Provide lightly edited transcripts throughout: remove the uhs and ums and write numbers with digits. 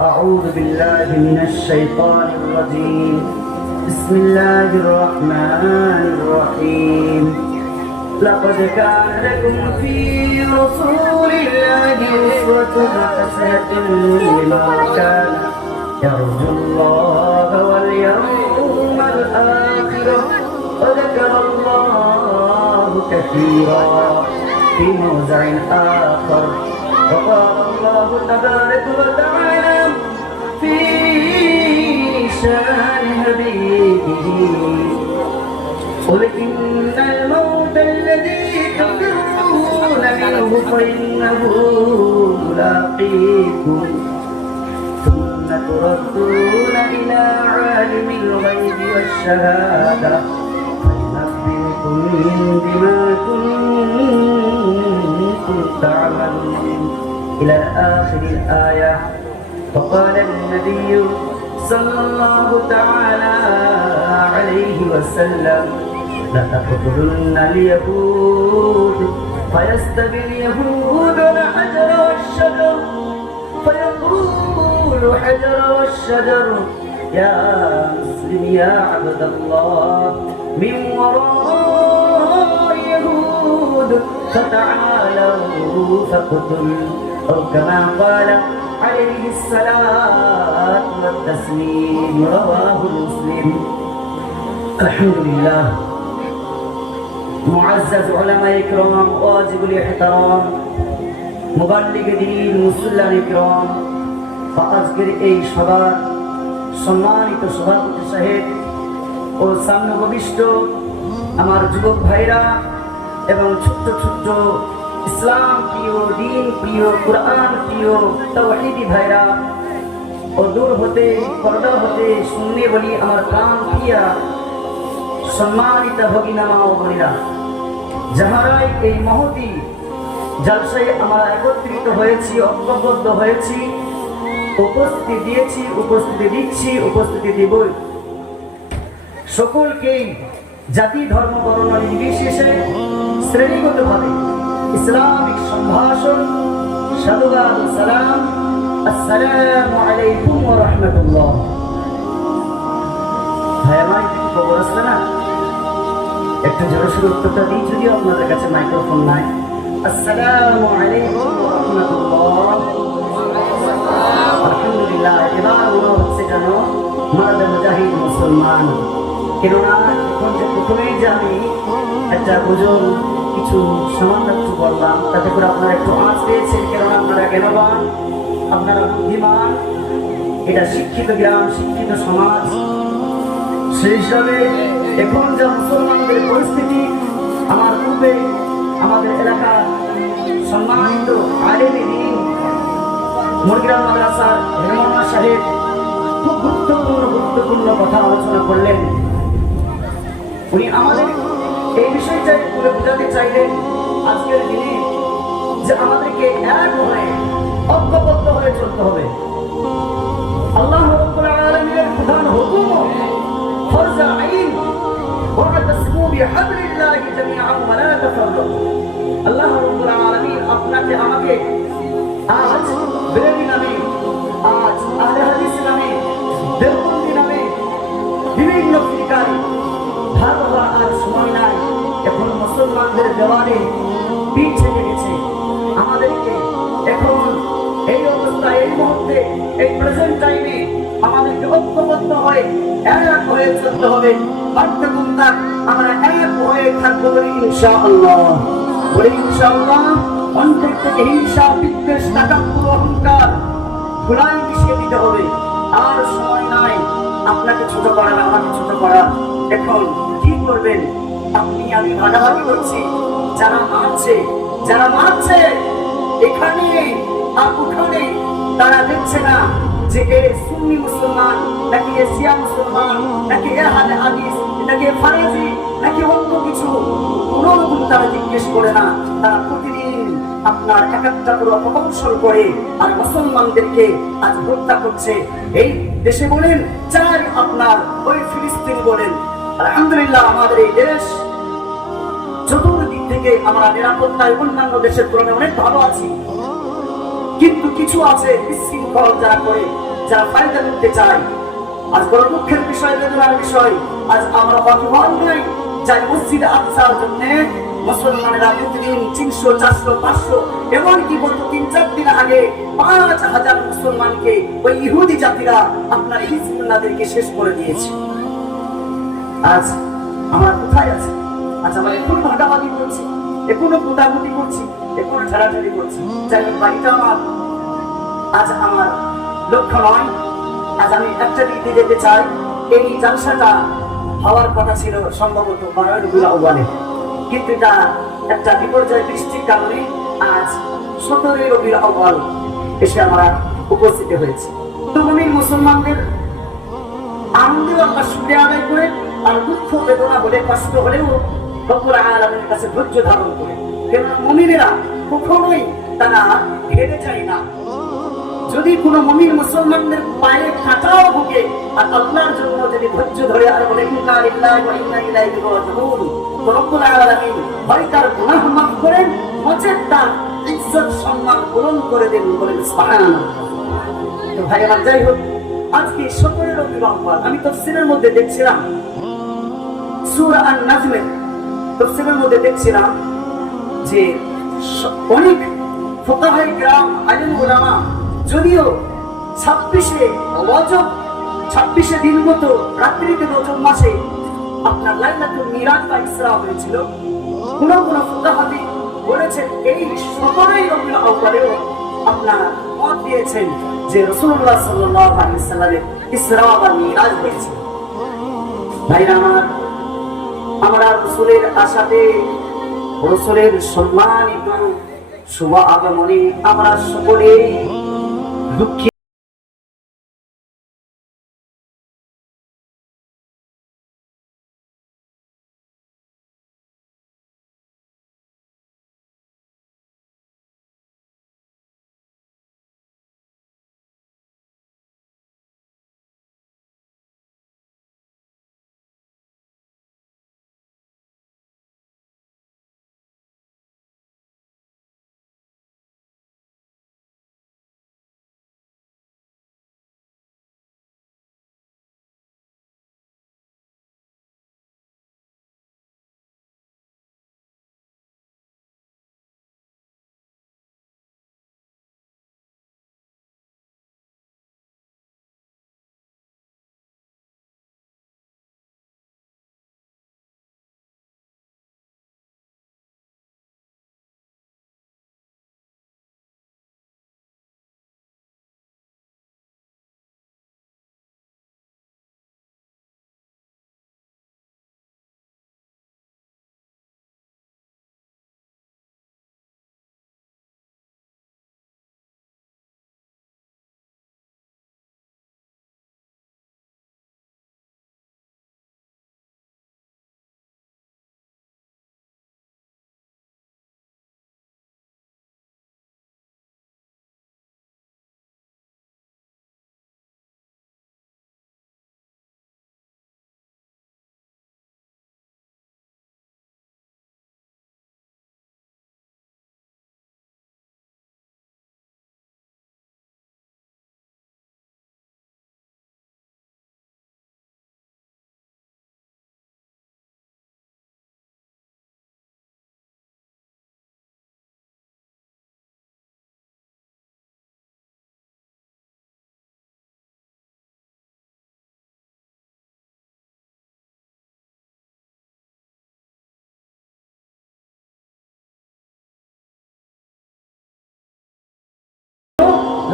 أعوذ بالله من الشيطان الرجيم. بسم الله الرحمن الرحيم. لقد كان لكم في رسول الله أسوة حسنة لمن كان يرجو الله واليوم الآخر وذكر الله كثيرا في موضع آخر. وقال الله تبارك وتعالى في شان حبيبه: قل إن الموت الذي تفرون منه فإنه ملاقيكم ثم تردون إلى عالم الغيب والشهادة فينبئكم بما كنتم تعملون إلى آخر الآية. فقال النبي صلى الله تعالى عليه وسلم: لتقتلن اليهود فيستبي اليهود الحجر والشجر فيقول حجر والشجر يا مسلم يا عبد الله من وراء يهود فتعالوا فاقتل، أو كما قال عليه الصلاة والتسليم. رواه مسلم. الحمد لله. معزز علماء ইকরাম, ওয়াজিবুল ইহতারাম, মুবাল্লিগ দ্বীন, মুসল্লান ইকরাম, আজকের এই সভার সম্মানিত সভাপতি সাহেব ও সামনে উপবিষ্ট আমার যুবক ভাইরা এবং ছোট্ট ছোট্ট ইসলাম প্রিয়, দিন প্রিয়, কুরআন প্রিয় তাওহীদি ভাইরা ও দূর হতে পর্দা হতে শুননে বলি আমার প্রাণ প্রিয়া সম্মানিত ভগিনা মা ও বোনেরা, যাহারাই এই মহতি জলসায় আমরা একত্রিত হয়েছি, ঐক্যবদ্ধ হয়েছি, উপস্থিতি দিয়েছি, উপস্থিতি দিচ্ছি, উপস্থিতি দেবই, সকলকেই জাতি ধর্ম বর্ণ নির্বিশেষে শ্রেণীগতভাবে ইসলামিক সম্ভাষণ, সাধুবাদ ও সালাম। আসসালামু আলাইকুম ওয়া রাহমাতুল্লাহ। হ্যাঁ, ভাই খবর আছে না? একটু জোরে সোরে উত্তরটা দিই, যদিও আপনাদের কাছে মাইক্রোফোন নাই। আসসালামু আলাইকুম ওয়া রাহমাতুল্লাহ। আলহামদুলিল্লাহ। এবার মনে হচ্ছে যেন মারদে মুজাহিদ মুসলমান, কেননা এখন যে প্রথমেই যে আমি একটা ওজন কিছু সামান্য একটু বললাম, তাতে করে আপনারা একটু আঁচ পেয়েছেন, কেননা আপনারা জ্ঞানবান, আপনারা বুদ্ধিমান, এটা শিক্ষিত গ্রাম, শিক্ষিত সমাজ। সেই হিসাবে এখন যা মুসলমানদের পরিস্থিতি, আমার পূর্বে আমাদের এলাকার সম্মানিত আলেমে দ্বীন মুরগিরাম মাদ্রাসার হেমনা সাহেব খুব গুরুত্বপূর্ণ কথা আলোচনা করলেন। উনি আমাদের এই বিষয়টাই তুলে বোঝাতে চাইলেন আজকের দিনে যে আমাদেরকে এক হয়ে ঐক্যবদ্ধ হয়ে চলতে হবে। আল্লাহ রাব্বুল আলামিনের প্রধান হুকুম ফরজ আইন ওয়াতাসিমু বিহাবলিল্লাহি জামিআন ওয়া লা তাফাররাকু। আল্লাহ রাব্বুল আলামিন আপনাকে আমাকে আজ বেরেলি নামে, আজ আহলে হাদিস নামে, দেওবন্দি নামে বিভিন্ন ফিরকায় ভাগ হওয়ার আর সময় নাই। এখন মুসলমানদের দেওয়ালে পিঠ থেকে গেছে। আমাদেরকে এখন এই অবস্থায়, এই মুহূর্তে, এই প্রেজেন্ট টাইমে আমাদেরকে ঐক্যবদ্ধ হয়ে এক হয়ে চলতে হবে। বাধ্যতামূলক আমরা এক হয়ে থাকবো বলি ইনশাআল্লাহ। বলি ইনশাআল্লাহ। অন্তর থেকে হিংসা, বিদ্বেষ, টাকাপুর, অহংকার ধুলাই মিশিয়ে দিতে হবে। আর সময় নাই আপনাকে ছোট করার, আমাকে ছোট করার। এখন কি করবেন? আপনি আমি ভাগাভাগি করছি, যারা মারছে এখানে আর ওখানে, তারা দেখছে না যে এ সুন্নি মুসলমান নাকি এ শিয়া মুসলমান নাকি এ আহলে হাদিস নাকি এ ফারাজি নাকি অন্য কিছু, কোনো রকম তারা জিজ্ঞেস করে না। তারা প্রতিদিন আপনার এক একটা করে অপকৌশল করে আর মুসলমানদেরকে আজ হত্যা করছে। এই দেশে বলেন, চাই আপনার ওই ফিলিস্তিন বলেন, আলহামদুলিল্লাহ আমাদের এই দেশ চতুর্দিক থেকে আমরা নিরাপত্তায় অন্যান্য দেশের তুলনায় অনেক ভালো আছি। কিন্তু কিছু আছে বিশৃঙ্খল যারা করে, যারা ফায়দা করতে চায়। আজ বড় দুঃখের বিষয়, বেদনার বিষয়, আজ আমরা অভিমান নই যাই মসজিদে আকসার জন্য মুসলমানেরা প্রতিদিন 300, 400, 500 এমনকি গত 3-4 দিন আগে 5000 মুসলমানকে ওই ইহুদি জাতিরা আপনার হিজবুল্লাহদেরকে শেষ করে দিয়েছে। আজ আমরা কোথায় আছি? আজ আমরা এখন ভাগাভাগি করছি, এখনো কুটাকুটি করছি, এখনো ঠেলাঠেলি করছি। যাই হোক, বাড়িটা আমার আজ আমার লক্ষ্য নয়। আজ আমি একটা দিকে যেতে চাই। এই জালসাটা হওয়ার কথা ছিল সম্ভবত 12 রবিউল আউয়ালে, কিন্তু এটা একটা বিপর্যয় বৃষ্টির কারণে আজ 17 রবিউল আউয়াল এসে আমরা উপস্থিত হয়েছে। তো মুমিন মুসলমানদের আনন্দ আল্লাহ শুকরিয়া আদায় করে, আর দুঃখ বেদনা হলে, কষ্ট হলেও রব্বুল আলামিনের কাছে ধৈর্য ধারণ করে। কেন মুমিনেরা কখনোই তারা হেরে যায় না। যদি কোনো মুমিন মুসলমানদের পায়ে কাটাও ঢুকে আর আল্লাহর জন্য যদি ধৈর্য ধরে আর বলে ইন্না লিল্লাহি ওয়া ইন্না ইলাইহি রাজিউন, তো রব্বুল আলামিন হয় তার গুনাহ মাফ করেন, নচেৎ তার ইজ্জত সম্মান পূরণ করে দেন। বলেন সুবহানাল্লাহ। তো ভাই আমার যাই হোক, আজকে 17 রবিউল আউয়াল আমি তাফসীরের মধ্যে দেখছিলাম, সূরা আন-নাজমের তাফসীরের মধ্যে দেখছিলাম যে অনেক ফুকাহায়ে কিরাম, আলিম উলামা যদিও 26শে রজব, 26শে দিনগত রাত্রিতে রজব মাসে আপনার লাইলাতুল মিরাজ বা ইসরা হয়েছিল, কোন কোন ফুকাহাদি বলেছেন এই 17 রবিউল আউয়ালেও আপনারা মত দিয়েছেন যে রাসূলুল্লাহ সাল্লাল্লাহু আলাইহি ওয়াসাল্লামের ইসরা বা মিরাজ হয়েছে। ভাইরা আমার, আমরা রাসূলের আশাতে, রাসূলের সম্মানিত শুভ আগমনে আমরা সকলেই দুঃখী।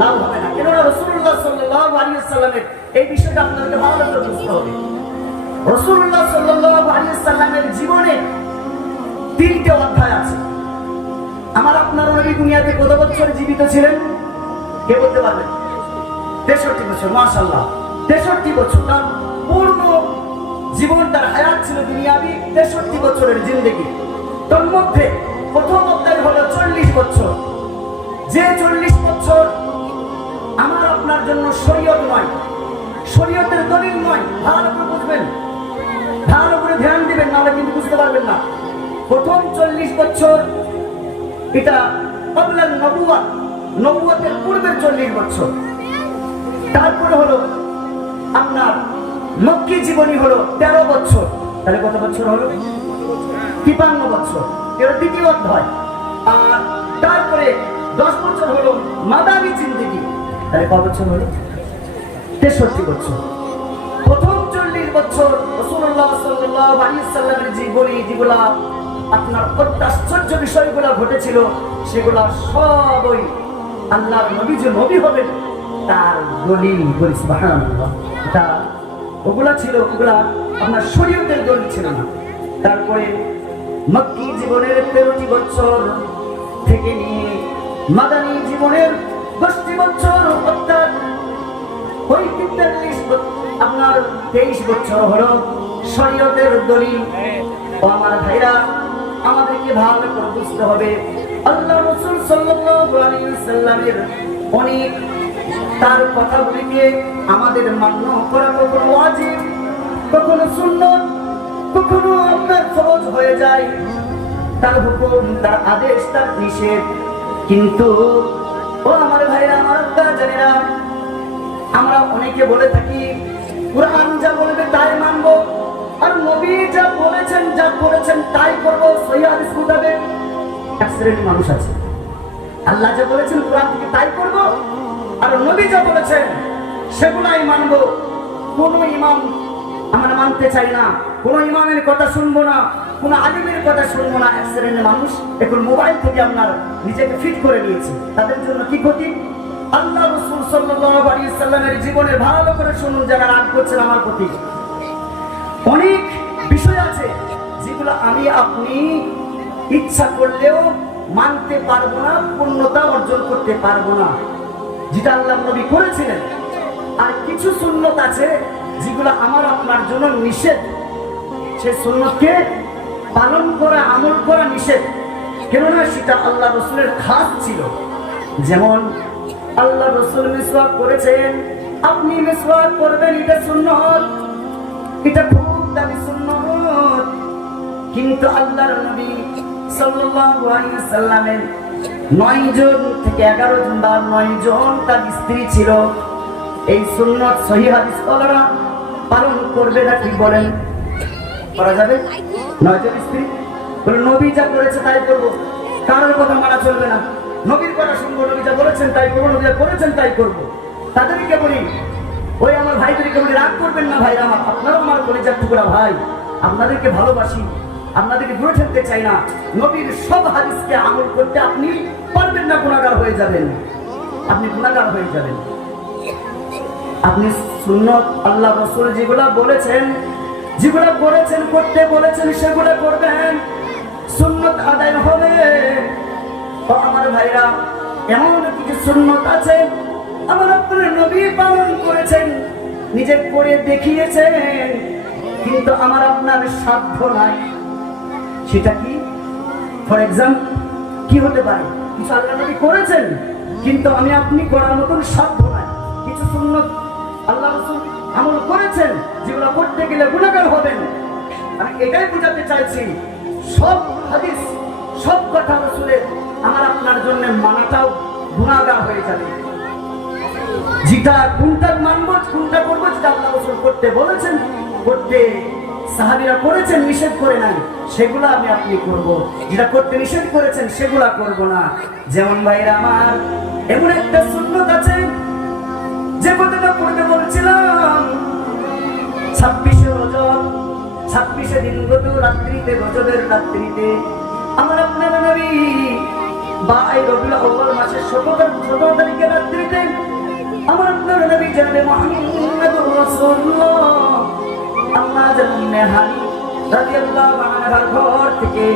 লাভ হবে না, কেননা রাসূলুল্লাহ সাল্লাল্লাহু আলাইহি ওয়াসাল্লামের এই বিষয়টা আপনাদেরকে ভালো করে বুঝতে হবে। রাসূলুল্লাহ সাল্লাল্লাহু আলাইহি ওয়াসাল্লামের জীবনে 3টে অধ্যায় আছে। আমার আপনার নবী দুনিয়াতে কত বছর জীবিত ছিলেন কে বলতে পারবেন? 63 বছর। মাশাআল্লাহ, 63 বছর। তার পূর্ণ জীবন, তার হায়াত ছিল দুনিয়াবি 63 বছরের জিন্দেগি। তার মধ্যে প্রথম অধ্যায় হলো 40 বছর। যে 40 বছর আমার আপনার জন্য শরীয়ত নয়, শরীয়তের দলিল নয়। ভালো করে বুঝবেন, ভালো করে ধ্যান দিবেন, নাহলে কিন্তু বুঝতে পারবেন না। প্রথম 40 বছর এটা ক্বাবলান নবুওয়াত, নবুয়তের পূর্বের 40 বছর। তারপরে হলো আপনার মক্কি জীবনী হলো 13 বছর। তাহলে কত বছর হলো? 53 বছর। এর দ্বিতীয় অধ্যায়। আর তারপরে 10 বছর হলো মাদানী জিন্দেগি। তাহলে কত বছর হলো? 63 বছর। প্রথম 40 বছর রাসূলুল্লাহ সাল্লাল্লাহু আলাইহি ওয়াসাল্লামের জীবনী, যেগুলা আপনার অত্যাশ্চর্য বিষয়গুলো ঘটেছিল, সেগুলা সবই আল্লাহর নবী যে নবী হবেন তার দলিল। বলি সুবহানাল্লাহ। এটা ওগুলা ছিল, ওগুলা আপনার শরীয়তের দলিল ছিল না। তারপরে মক্কি জীবনের 13টি বছর থেকে নিয়ে মাদানী জীবনের 10টি বছর, অর্থাৎ ওই 43 আপনার 23 বছর হলো শরীয়তের দলিল। ও আমার ভাইরা, আমাদেরকে ভালো করে বুঝতে হবে, আল্লাহ রাসূল সাল্লাল্লাহু আলাইহি ওয়াসাল্লামের অনেক তার কথাগুলিকে আমাদের মান্য করা কখনো ওয়াজিব, কখনো সুন্নাত, কখনো আপনার ফরজ হয়ে যায়। তার হুকুম, তার আদেশ, তার নিষেধ। কিন্তু ও আমার ভাইরা, আমার জানেরা, আমরা অনেকে বলে থাকি কুরআন যা বলবে তাই মানবো, আর নবী যা বলেছেন, যা করেছেন তাই করবো, সহিহ হাদিস মোতাবেক। এক শ্রেণীর মানুষ আছে, আল্লাহ যা বলেছেন কুরআন থেকে তাই করবো, আর নবী যা বলেছেন সেগুলাই মানবো। কোন ইমাম আমরা মানতে চাই না, কোন ইমামের কথা শুনবো না, কোন আলিমের কথা শুনবো না। এক শ্রেণীর মানুষ এখন মোবাইল থেকে আপনার নিজেকে ফিট করে নিয়েছে। তাদের জন্য কি ক্ষতি? আল্লাহ রাসূল সাল্লাল্লাহু আলাইহি ওয়াসাল্লামের জীবনে ভালো করে শুনুন, যারা রাগ করছেন আমার প্রতি। অনেক বিষয় আছে যেগুলো আমি আপনি ইচ্ছা করলেও মানতে পারবো না, পূর্ণতা অর্জন করতে পারবো না, যেটা আল্লাহ নবী করেছিলেন। আর কিছু সুন্নত আছে যেগুলো আমার আপনার জন্য নিষেধ, সেই সুন্নতকে পালন করা, আমল করা নিষেধ। কেননা সেটা আল্লাহ রাসূলের খাস ছিল। যেমন আল্লাহ রাসূল মিসওয়াক করেছেন, আপনি মিসওয়াক করবেন, এটা সুন্নাত, এটা খুব দামি সুন্নাত। কিন্তু আল্লাহর নবী সাল্লাল্লাহু আলাইহি ওয়াসাল্লামের 9 জন থেকে 11 জন বা 9 জন তার স্ত্রী ছিল। এই সুন্নাত সহিহ হাদিস ওয়ালারা পালন করবে না, কি বলেন? করা যাবে? 9 জন স্ত্রী বলে নবী যা করেছে তাই করবো, কারোর কথা মানা চলবে না, নবীর কথা শুনবো, নবী যা বলেছেন তাই করবো, নবী যা করেছেন তাই করবো। তাদেরকে বলি, ওই আমার ভাইদেরকে বলি, রাগ করবেন না ভাইরা আমার, আপনারাও আমার কলিজার টুকরা ভাই, আপনাদেরকে ভালোবাসি, আপনাদেরকে দূরে ঠেলতে চাই না। নবীর সব হাদিসকে আমল করতে আপনি পারবেন না, গুনাহগার হয়ে যাবেন, আপনি গুনাহগার হয়ে যাবেন। আপনি সুন্নাত আল্লাহ রাসূল যেগুলা বলেছেন, যেগুলা করেছেন, করতে বলেছেন, সেগুলা করবেন, সুন্নাত আদায় হবে। তো আমার ভাইরা, এমন কিছু সুন্নাত আছে আমার আপনার নবী পালন করেছেন, নিজে করে দেখিয়েছেন, কিন্তু আমার আপনার সাধ্য নাই। সেটা কি? ফর এক্সাম্পল কি হতে পারে? কিছু আল্লাহ নবী করেছেন কিন্তু আমি আপনি করার মতন সাধ্য নাই। কিছু সুন্নাত আল্লাহ রাসূল আমল করেছেন যেগুলো করতে গেলে গুনাহগার হবেন। আমি এটাই বোঝাতে চাইছি, সব হাদিস, সব কথা রাসূলের আমার আপনার জন্য মানাটাও গুনাহগার হয়ে যাবে। যেটা কোনটা মানবো, কোনটা করবো, যেটা আল্লাহ রাসূল করতে বলেছেন, করতে সাহাবীরা করেছেন, নিষেধ করে নাই, সেগুলো আমি আপনি করব। যেটা করতে নিষেধ করেছেন সেগুলা করব না। যেমন ভাইরা আমার, এমন একটা সুন্নাত আছে যে কথাটা পড়তে বলছিলাম, 26 রজব, 26 দিন গত রাত্রিতে, রজবের রাত্রিতে আমার আপনার নবী বা এই রবিউল আউয়াল মাসের 17 তারিখের রাত্রিতে আমার আপনার নবী জনাবে মুহাম্মদুর রাসূলুল্লাহ আম্মা জান্নে হানি রাদিয়াল্লাহু আনহার ঘর থেকে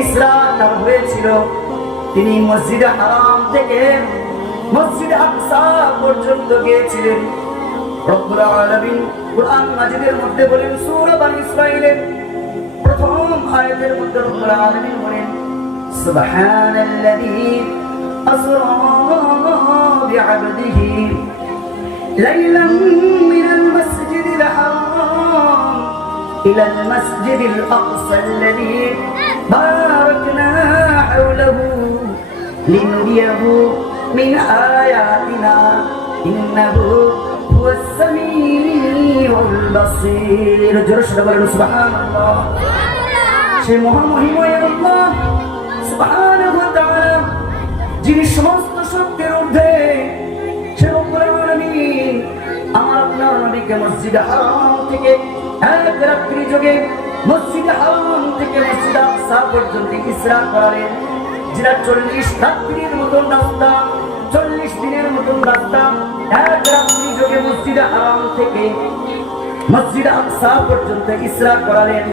ইসরা তার হয়েছিল। তিনি মসজিদে হারাম থেকে মসজিদে আকসা পর্যন্ত গিয়েছিলেন। রব্বুল আলামিন কুরআন মাজিদের মধ্যে বলেন, সূরা বনী ইসরাঈলের প্রথম আয়াতের মধ্যে রব্বুল আলামিন বলেন, সুবহানাল্লাযী আসরা বিআবদিহি লাইলান মিনাল মাসজিদিল হারাম ইলাল মাসজিদিল আকসাল্লাযী বারাকনা হাওলাহু লিনুরিয়াহু মিন আয়াতিনা ইন্নাহু হুয়াস সামিউল বাসীর। জোরে সোরে বলেন সুবহানাল্লাহ। সে মহামহিময় আল্লাহ সুবহানাহু ওয়া তাআলা, যিনি সমস্ত শক্তির ঊর্ধ্বে, সে রব্বুল আলামিন আমার আপনার নবীকে মসজিদে হারাম থেকে এক রাত্রি যোগে মসজিদে হারাম থেকে মসজিদে আকসা পর্যন্ত ইসরা করালেন, যেটা 40 রাত্রির মতন রাস্তা, 40 দিনের মতন রাস্তা, এক রাত্রি যোগে মসজিদে হারাম থেকে মসজিদে আকসা পর্যন্ত ইসরা করালেন।